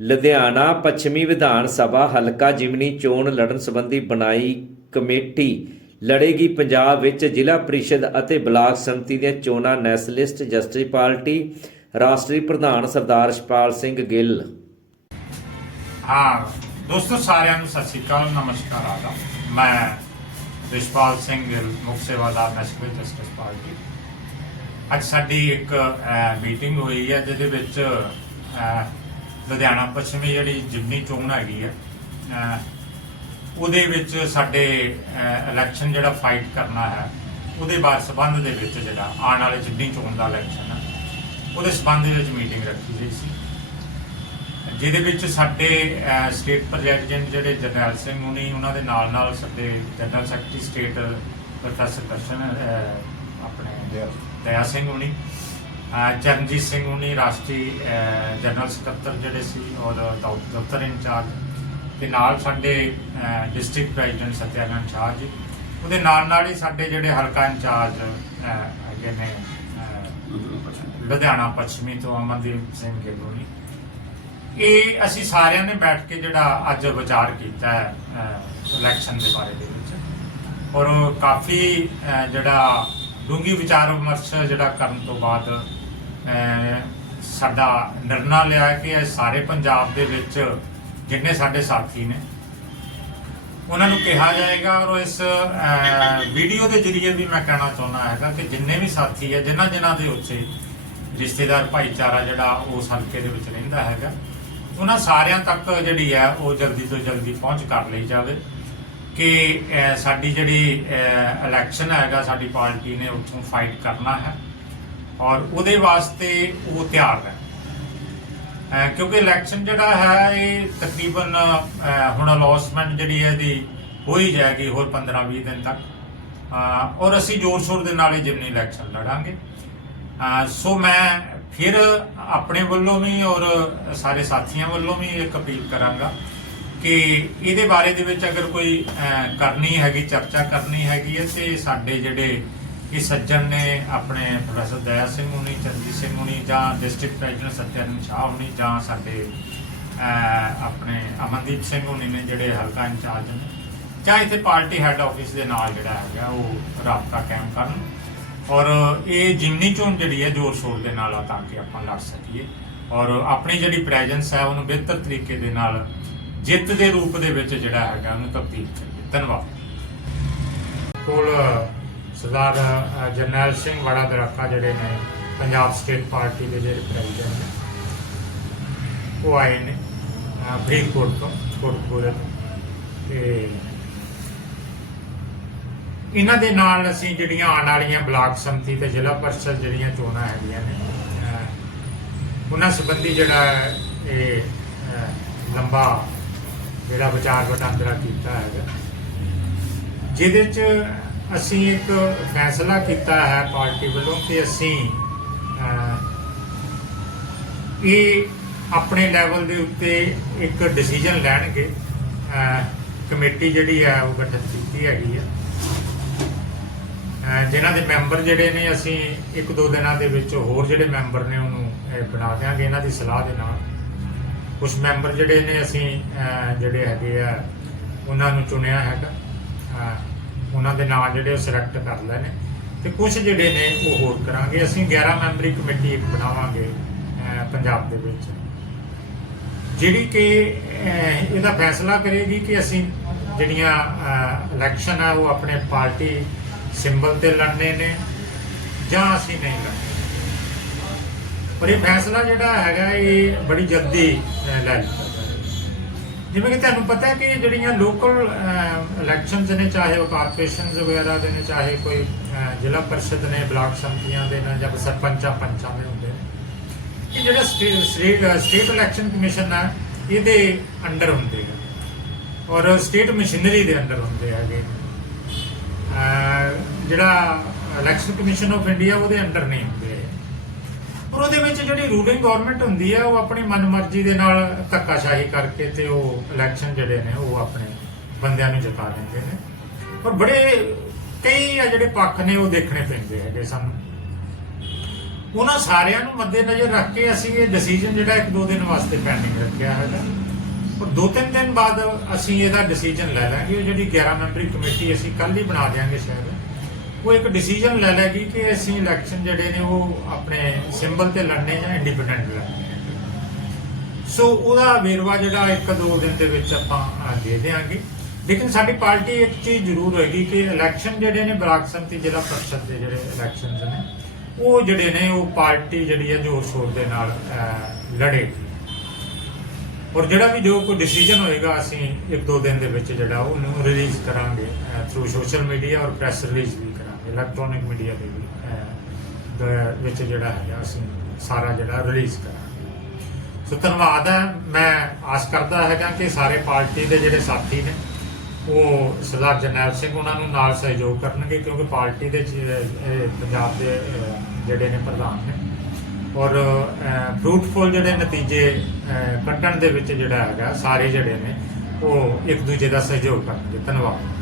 ਲੁਧਿਆਣਾ ਪੱਛਮੀ ਵਿਧਾਨ ਸਭਾ ਹਲਕਾ ਜਿਮਨੀ ਚੋਣ ਲੜਨ ਸੰਬੰਧੀ ਬਣਾਈ ਕਮੇਟੀ ਲੜੇਗੀ ਪੰਜਾਬ ਵਿੱਚ ਜ਼ਿਲ੍ਹਾ ਪ੍ਰੀਸ਼ਦ ਅਤੇ ਬਲਾਕ ਸੰਮਤੀ ਦੀਆਂ ਚੋਣਾਂ ਨੈਸ਼ਨਲਿਸਟ ਜਸਟਿਸ ਪਾਰਟੀ ਰਾਸ਼ਟਰੀ ਪ੍ਰਧਾਨ ਸਰਦਾਰ ਸ਼ਪਾਲ ਸਿੰਘ ਗਿੱਲ। ਹਾਂ ਦੋਸਤੋ ਸਾਰਿਆਂ ਨੂੰ ਸਤਿ ਸ੍ਰੀ ਅਕਾਲ ਨਮਸਕਾਰ ਆਦਾ ਮੈਂ ਰਿਸ਼ਪਾਲ ਸਿੰਘ ਗਿੱਲ, ਮੁੱਖ ਸੇਵਾਦਾਰ ਨੈਸ਼ਨਲ ਜਸਟਿਸ ਪਾਰਟੀ। ਅੱਜ ਸਾਡੀ ਇੱਕ ਮੀਟਿੰਗ ਹੋਈ ਹੈ ਜਿਹਦੇ ਵਿੱਚ ਲੁਧਿਆਣਾ ਪੱਛਮੀ ਜਿਹੜੀ ਜਿਮਨੀ ਚੋਣ ਹੈਗੀ ਹੈ ਉਹਦੇ ਵਿੱਚ ਸਾਡੇ ਇਲੈਕਸ਼ਨ ਜਿਹੜਾ ਫਾਈਟ ਕਰਨਾ ਹੈ ਉਹਦੇ ਬਾਰੇ ਸਬੰਧ ਦੇ ਵਿੱਚ ਜਿਹੜਾ ਆਉਣ ਵਾਲੇ ਜਿਮਨੀ ਚੋਣ ਦਾ ਇਲੈਕਸ਼ਨ ਹੈ ਉਹਦੇ ਸਬੰਧ ਦੇ ਵਿੱਚ ਮੀਟਿੰਗ ਰੱਖੀ ਗਈ ਸੀ। ਜਿਹਦੇ ਵਿੱਚ ਸਾਡੇ ਸਟੇਟ ਪ੍ਰੈਜ਼ੀਡੈਂਟ ਜਿਹੜੇ ਜਰਨੈਲ ਸਿੰਘ ਹੁਣੀ ਉਹਨਾਂ ਦੇ ਨਾਲ ਨਾਲ ਸਾਡੇ general secretary state professor Darshan ਆਪਣੇ ਦਇਆ ਸਿੰਘ ਹੁਣੀ ਚਰਨਜੀਤ ਸਿੰਘ ਹੁਣੀ ਰਾਸ਼ਟਰੀ ਜਨਰਲ ਸਕੱਤਰ ਜਿਹੜੇ ਸੀ ਔਰ ਦਫ਼- ਦਫ਼ਤਰ ਇੰਚਾਰਜ ਤੇ ਨਾਲ ਸਾਡੇ ਡਿਸਟ੍ਰਿਕਟ ਪ੍ਰੈਜ਼ੀਡੈਂਟ ਸਤਿਆਨੰਦ ਸ਼ਾਹ ਜੀ। ਉਹਦੇ ਨਾਲ ਨਾਲ ਹੀ ਸਾਡੇ ਜਿਹੜੇ ਹਲਕਾ ਇੰਚਾਰਜ ਹੈਗੇ ਨੇ ਲੁਧਿਆਣਾ ਪੱਛਮੀ ਤੋਂ ਅਮਨਦੀਪ ਸਿੰਘ ਗਿੱਲ ਇਹ ਅਸੀਂ ਸਾਰਿਆਂ ਨੇ ਬੈਠ ਕੇ ਜਿਹੜਾ ਅੱਜ ਵਿਚਾਰ ਕੀਤਾ ਹੈ ਇਲੈਕਸ਼ਨ ਦੇ ਬਾਰੇ ਦੇ ਵਿੱਚ। ਔਰ ਕਾਫੀ ਜਿਹੜਾ ਡੂੰਗੀ ਵਿਚਾਰ ਵਿਮਰਸ਼ ਜਿਹੜਾ ਕਰਨ ਤੋਂ ਬਾਅਦ ਸਾਡਾ ਨਿਰਣਾ ਲਿਆ ਕਿ ਇਹ ਸਾਰੇ ਪੰਜਾਬ ਦੇ ਵਿੱਚ ਜਿੰਨੇ ਸਾਡੇ ਸਾਥੀ ਨੇ, ਉਹਨਾਂ ਨੂੰ ਕਿਹਾ ਜਾਏਗਾ ਔਰ ਇਸ ਵੀਡੀਓ ਦੇ ਜ਼ਰੀਏ ਵੀ ਮੈਂ ਕਹਿਣਾ ਚਾਹੁੰਦਾ ਹੈਗਾ ਕਿ ਜਿੰਨੇ ਵੀ ਸਾਥੀ ਹੈ ਜਿਨ੍ਹਾਂ ਜਿਨ੍ਹਾਂ ਦੇ ਉੱਤੇ ਰਿਸ਼ਤੇਦਾਰ ਭਾਈਚਾਰਾ ਜਿਹੜਾ ਉਸ ਹਲਕੇ ਦੇ ਵਿੱਚ ਰਹਿੰਦਾ ਹੈਗਾ, ਉਹਨਾਂ ਸਾਰਿਆਂ ਤੱਕ ਜਿਹੜੀ ਹੈ ਉਹ ਜਲਦੀ ਤੋਂ ਜਲਦੀ ਪਹੁੰਚ ਕਰ ਲਈ ਜਾਵੇ ਕਿ ਸਾਡੀ ਜਿਹੜੀ ਇਲੈਕਸ਼ਨ ਹੈਗਾ, ਸਾਡੀ ਪਾਰਟੀ ਨੇ ਉੱਥੋਂ ਫਾਈਟ ਕਰਨਾ ਹੈ। ਔਰ ਉਹਦੇ ਵਾਸਤੇ ਉਹ ਤਿਆਰ ਹੈ ਕਿਉਂਕਿ ਇਲੈਕਸ਼ਨ ਜਿਹੜਾ ਹੈ, ਇਹ ਤਕਰੀਬਨ ਹੁਣ ਅਲੌਸਮੈਂਟ ਜਿਹੜੀ ਹੈ ਇਹਦੀ ਹੋ ਹੀ ਜਾਏਗੀ ਹੋਰ 15-20 ਦਿਨ ਤੱਕ। ਔਰ ਅਸੀਂ ਜ਼ੋਰ ਸ਼ੋਰ ਦੇ ਨਾਲ ਹੀ ਜਿਮਨੀ ਇਲੈਕਸ਼ਨ ਲੜਾਂਗੇ। ਸੋ ਮੈਂ ਫਿਰ ਆਪਣੇ ਵੱਲੋਂ ਵੀ ਔਰ ਸਾਰੇ ਸਾਥੀਆਂ ਵੱਲੋਂ ਵੀ ਇੱਕ ਅਪੀਲ ਕਰਾਂਗਾ ਕਿ ਇਹਦੇ ਬਾਰੇ ਦੇ ਵਿੱਚ ਅਗਰ ਕੋਈ ਕਰਨੀ ਹੈਗੀ, ਚਰਚਾ ਕਰਨੀ ਹੈਗੀ ਹੈ ਤੇ ਸਾਡੇ ਜਿਹੜੇ ਕਿ ਸੱਜਣ ਨੇ ਆਪਣੇ ਪ੍ਰੋਫੈਸਰ ਦਇਆ ਸਿੰਘ ਹੁਣੀ ਚੰਦੀ ਸਿੰਘ ਹੁਣੀ ਜਾਂ ਡਿਸਟ੍ਰਿਕਟ ਪ੍ਰੈਜ਼ੀਡੈਂਟ ਸਤਿਆਨੰਦ ਸ਼ਾਹ ਹੁਣੀ ਜਾਂ ਸਾਡੇ ਆਪਣੇ ਅਮਨਦੀਪ ਸਿੰਘ ਹੁਣੀ ਨੇ ਜਿਹੜੇ ਹਲਕਾ ਇੰਚਾਰਜ ਨੇ, ਜਾਂ ਇੱਥੇ ਪਾਰਟੀ ਹੈੱਡ ਆਫਿਸ ਦੇ ਨਾਲ ਜਿਹੜਾ ਹੈਗਾ ਉਹ ਰਾਬਤਾ ਕਾਇਮ ਕਰਨ। ਔਰ ਇਹ ਜਿਮਨੀ ਚੋਣ ਜਿਹੜੀ ਹੈ ਜ਼ੋਰ ਸ਼ੋਰ ਦੇ ਨਾਲ ਆ ਤਾਂ ਕਿ ਆਪਾਂ ਲੜ ਸਕੀਏ। ਔਰ ਆਪਣੀ ਜਿਹੜੀ ਪ੍ਰੈਜ਼ੈਂਸ ਹੈ ਉਹਨੂੰ ਬਿਹਤਰ ਤਰੀਕੇ ਦੇ ਨਾਲ ਜਿੱਤ ਦੇ ਰੂਪ ਦੇ ਵਿੱਚ ਜਿਹੜਾ ਹੈਗਾ ਉਹਨੂੰ ਤਬਦੀਲ ਕਰੀਏ। ਧੰਨਵਾਦ। ਕੋਲ ਸਰਦਾਰ ਜਰਨੈਲ ਸਿੰਘ ਵੜਾ ਦਰਾਕਾ ਜਿਹੜੇ ਨੇ ਪੰਜਾਬ ਸਟੇਟ ਪਾਰਟੀ ਦੇ ਜਿਹੜੇ ਪ੍ਰੈਜ਼ੀਡੈਂਟ ਨੇ, ਉਹ ਆਏ ਨੇ ਫਰੀਦਕੋਟ ਤੋਂ ਕੋਟਪੂਰੇ ਤੋਂ। ਤੇ ਇਹਨਾਂ ਦੇ ਨਾਲ ਅਸੀਂ ਜਿਹੜੀਆਂ ਆਉਣ ਵਾਲੀਆਂ ਬਲਾਕ ਸੰਮਤੀ ਤੇ ਜ਼ਿਲ੍ਹਾ ਪਰਿਸ਼ਦ ਜਿਹੜੀਆਂ ਚੋਣਾਂ ਹੈਗੀਆਂ ਨੇ ਉਹਨਾਂ ਸੰਬੰਧੀ ਜਿਹੜਾ ਇਹ ਲੰਬਾ ਜਿਹੜਾ ਵਿਚਾਰ ਵਟਾਂਦਰਾ ਕੀਤਾ ਹੈਗਾ। ਜਿਹਦੇ ਚ ਅਸੀਂ ਇੱਕ ਫੈਸਲਾ ਕੀਤਾ ਹੈ ਪਾਰਟੀ ਵੱਲੋਂ ਕਿ ਅਸੀਂ ਇਹ ਆਪਣੇ ਲੈਵਲ ਦੇ ਉੱਤੇ ਇੱਕ ਡਿਸੀਜਨ ਲੈਣਗੇ। ਕਮੇਟੀ ਜਿਹੜੀ ਹੈ ਉਹ ਗਠਿਤ ਕੀਤੀ ਹੈਗੀ ਆ। ਅਹ, ਜਿਨ੍ਹਾਂ ਦੇ ਮੈਂਬਰ ਜਿਹੜੇ ਨੇ, ਅਸੀਂ ਇੱਕ ਦੋ ਦਿਨਾਂ ਦੇ ਵਿੱਚ ਹੋਰ ਜਿਹੜੇ ਮੈਂਬਰ ਨੇ ਉਹਨੂੰ ਬਣਾ ਦਿਆਂਗੇ, ਇਹਨਾਂ ਦੀ ਸਲਾਹ ਦੇ ਨਾਲ। ਕੁਝ ਮੈਂਬਰ ਜਿਹੜੇ ਨੇ, ਅਸੀਂ ਜਿਹੜੇ ਹੈਗੇ ਆ, ਉਹਨਾਂ ਨੂੰ ਚੁਣਿਆ ਹੈਗਾ। ਦੇ ਨਾਂ ਜਿਹੜੇ ਉਹ ਸਿਲੈਕਟ ਕਰ ਲਏ ਨੇ। ਤੇ ਕੁਝ ਜਿਹੜੇ ਨੇ ਉਹ ਹੋਰ ਕਰਾਂਗੇ। ਅਸੀਂ 11 ਮੈਂਬਰੀ ਕਮੇਟੀ ਇੱਕ ਬਣਾਵਾਂਗੇ ਪੰਜਾਬ ਦੇ ਵਿੱਚ। ਜਿਹੜੀ ਕਿ ਇਹਦਾ ਫੈਸਲਾ ਕਰੇਗੀ ਕਿ ਅਸੀਂ ਜਿਹੜੀਆਂ ਇਲੈਕਸ਼ਨ ਆ ਉਹ ਆਪਣੇ ਪਾਰਟੀ ਸਿੰਬਲ ਤੇ ਲੜਨੇ ਨੇ ਜਾਂ ਅਸੀਂ ਨਹੀਂ ਲੜਨੇ। ਪਰ ਇਹ ਫੈਸਲਾ ਜਿਹੜਾ ਹੈਗਾ ਇਹ ਬੜੀ ਜਲਦੀ ਅਹ, ਲੈ ਲਿੱਤਾ ਜਿਵੇਂ ਕਿ ਤੁਹਾਨੂੰ ਪਤਾ ਹੈ ਕਿ ਜਿਹੜੀਆਂ ਲੋਕਲ ਇਲੈਕਸ਼ਨਸ ਨੇ, ਚਾਹੇ ਉਹ ਕਾਰਪੋਰੇਸ਼ਨਸ ਵਗੈਰਾ ਦੇ ਨੇ, ਚਾਹੇ ਕੋਈ ਜ਼ਿਲ੍ਹਾ ਪਰਿਸ਼ਦ ਨੇ, ਬਲਾਕ ਸੰਮਤੀਆਂ ਦੇ ਨੇ ਜਾਂ ਸਰਪੰਚਾਂ ਪੰਚਾਂ ਦੇ ਹੁੰਦੇ ਨੇ, ਇਹ ਜਿਹੜਾ ਸਟੇਟ ਸਟੇਟ ਇਲੈਕਸ਼ਨ ਕਮਿਸ਼ਨ ਹੈ ਇਹਦੇ ਅੰਡਰ ਹੁੰਦੇ ਹੈ ਔਰ ਸਟੇਟ ਮਸ਼ੀਨਰੀ ਦੇ ਅੰਡਰ ਹੁੰਦੇ ਹੈਗੇ। ਜਿਹੜਾ ਇਲੈਕਸ਼ਨ ਕਮਿਸ਼ਨ ਆਫ ਇੰਡੀਆ ਉਹਦੇ ਅੰਡਰ ਨਹੀਂ ਹੁੰਦੇ। ਪਰ ਉਹਦੇ ਵਿੱਚ ਜਿਹੜੀ ਰੂਲਿੰਗ ਗਵਰਨਮੈਂਟ ਹੁੰਦੀ ਹੈ ਉਹ ਆਪਣੀ ਮਨਮਰਜ਼ੀ ਦੇ ਨਾਲ ਧੱਕਾਸ਼ਾਹੀ ਕਰਕੇ ਤੇ ਉਹ ਇਲੈਕਸ਼ਨ ਜਿਹੜੇ ਨੇ, ਉਹ ਆਪਣੇ ਬੰਦਿਆਂ ਨੂੰ ਜਿਤਾ ਦਿੰਦੇ ਨੇ। ਪਰ ਬੜੇ ਕਈ ਆ ਜਿਹੜੇ ਪੱਖ ਨੇ, ਉਹ ਦੇਖਣੇ ਪੈਂਦੇ ਹੈਗੇ ਸਾਨੂੰ। ਉਹਨਾਂ ਸਾਰਿਆਂ ਨੂੰ ਮੱਦੇ ਨਜ਼ਰ ਰੱਖ ਕੇ ਅਸੀਂ ਇਹ ਡਿਸੀਜਨ ਜਿਹੜਾ ਇੱਕ ਦੋ ਦਿਨ ਵਾਸਤੇ ਪੈਂਡਿੰਗ ਰੱਖਿਆ ਹੈਗਾ। ਔਰ ਦੋ ਤਿੰਨ ਦਿਨ ਬਾਅਦ ਅਸੀਂ ਇਹਦਾ ਡਿਸੀਜਨ ਲੈ ਲਾਂਗੇ। ਜਿਹੜੀ 11 ਮੈਂਬਰੀ ਕਮੇਟੀ ਅਸੀਂ ਕੱਲ ਹੀ ਬਣਾ ਦਿਆਂਗੇ ਸ਼ਾਇਦ। ਉਹ ਇੱਕ ਡਿਸੀਜਨ ਲੈ ਲੈਗੀ ਕਿ ਅਸੀਂ ਇਲੈਕਸ਼ਨ ਜਿਹੜੇ ਨੇ ਉਹ ਆਪਣੇ ਸਿੰਬਲ ਤੇ ਲੜਨੇ ਜਾਂ ਇੰਡੀਪੈਂਡੈਂਟ ਲੜਨੇ ਸੋ ਉਹਦਾ ਵੇਰਵਾ ਜਿਹੜਾ ਇੱਕ ਦੋ ਦਿਨ ਦੇ ਵਿੱਚ ਆਪਾਂ ਦੇ ਦੇਾਂਗੇ ਲੇਕਿਨ ਸਾਡੀ ਪਾਰਟੀ ਇੱਕ ਚੀਜ਼ ਜ਼ਰੂਰ ਹੋਏਗੀ ਕਿ ਇਲੈਕਸ਼ਨ ਜਿਹੜੇ ਨੇ ਬਲਾਕ ਸੰਮਤੀ ਜ਼ਿਲ੍ਹਾ ਪਰਿਸ਼ਦ ਦੇ ਜਿਹੜੇ ਇਲੈਕਸ਼ਨਸ ਨੇ, ਉਹ ਜਿਹੜੇ ਨੇ ਉਹ ਪਾਰਟੀ ਜਿਹੜੀ ਹੈ ਜ਼ੋਰ ਸ਼ੋਰ ਦੇ ਨਾਲ ਲੜੇਗੀ। ਔਰ ਜਿਹੜਾ ਵੀ ਜੋ ਕੋਈ ਡਿਸੀਜਨ ਹੋਏਗਾ, ਅਸੀਂ ਇੱਕ ਦੋ ਦਿਨ ਦੇ ਵਿੱਚ ਜਿਹੜਾ ਉਹਨੂੰ ਰਿਲੀਜ਼ ਕਰਾਂਗੇ ਥਰੂ ਸੋਸ਼ਲ ਮੀਡੀਆ ਔਰ ਪ੍ਰੈਸ ਰਿਲੀਜ਼ ਵੀ ਕਰਾਂਗੇ ਇਲੈਕਟ੍ਰੋਨਿਕ ਮੀਡੀਆ ਦੇ ਵੀ ਦੇ ਵਿੱਚ ਜਿਹੜਾ ਹੈਗਾ, ਅਸੀਂ ਸਾਰਾ ਜਿਹੜਾ ਰਿਲੀਜ਼ ਕਰਾਂਗੇ। ਸੋ ਧੰਨਵਾਦ ਹੈ। ਮੈਂ ਆਸ ਕਰਦਾ ਹੈਗਾ ਕਿ ਸਾਰੇ ਪਾਰਟੀ ਦੇ ਜਿਹੜੇ ਸਾਥੀ ਨੇ, ਉਹ ਸਰਦਾਰ ਜਰਨੈਲ ਸਿੰਘ ਉਹਨਾਂ ਨੂੰ ਨਾਲ ਸਹਿਯੋਗ ਕਰਨਗੇ, ਕਿਉਂਕਿ ਪਾਰਟੀ ਦੇ ਪੰਜਾਬ ਦੇ ਜਿਹੜੇ ਨੇ ਪ੍ਰਧਾਨ ਨੇ ਔਰ ਫਰੂਟਫੁਲ ਜਿਹੜੇ ਨਤੀਜੇ ਅਹ, ਕੱਢਣ ਦੇ ਵਿੱਚ ਜਿਹੜਾ ਹੈਗਾ ਸਾਰੇ ਜਿਹੜੇ ਨੇ ਉਹ ਇੱਕ ਦੂਜੇ ਦਾ ਸਹਿਯੋਗ ਕਰਨਗੇ ਧੰਨਵਾਦ।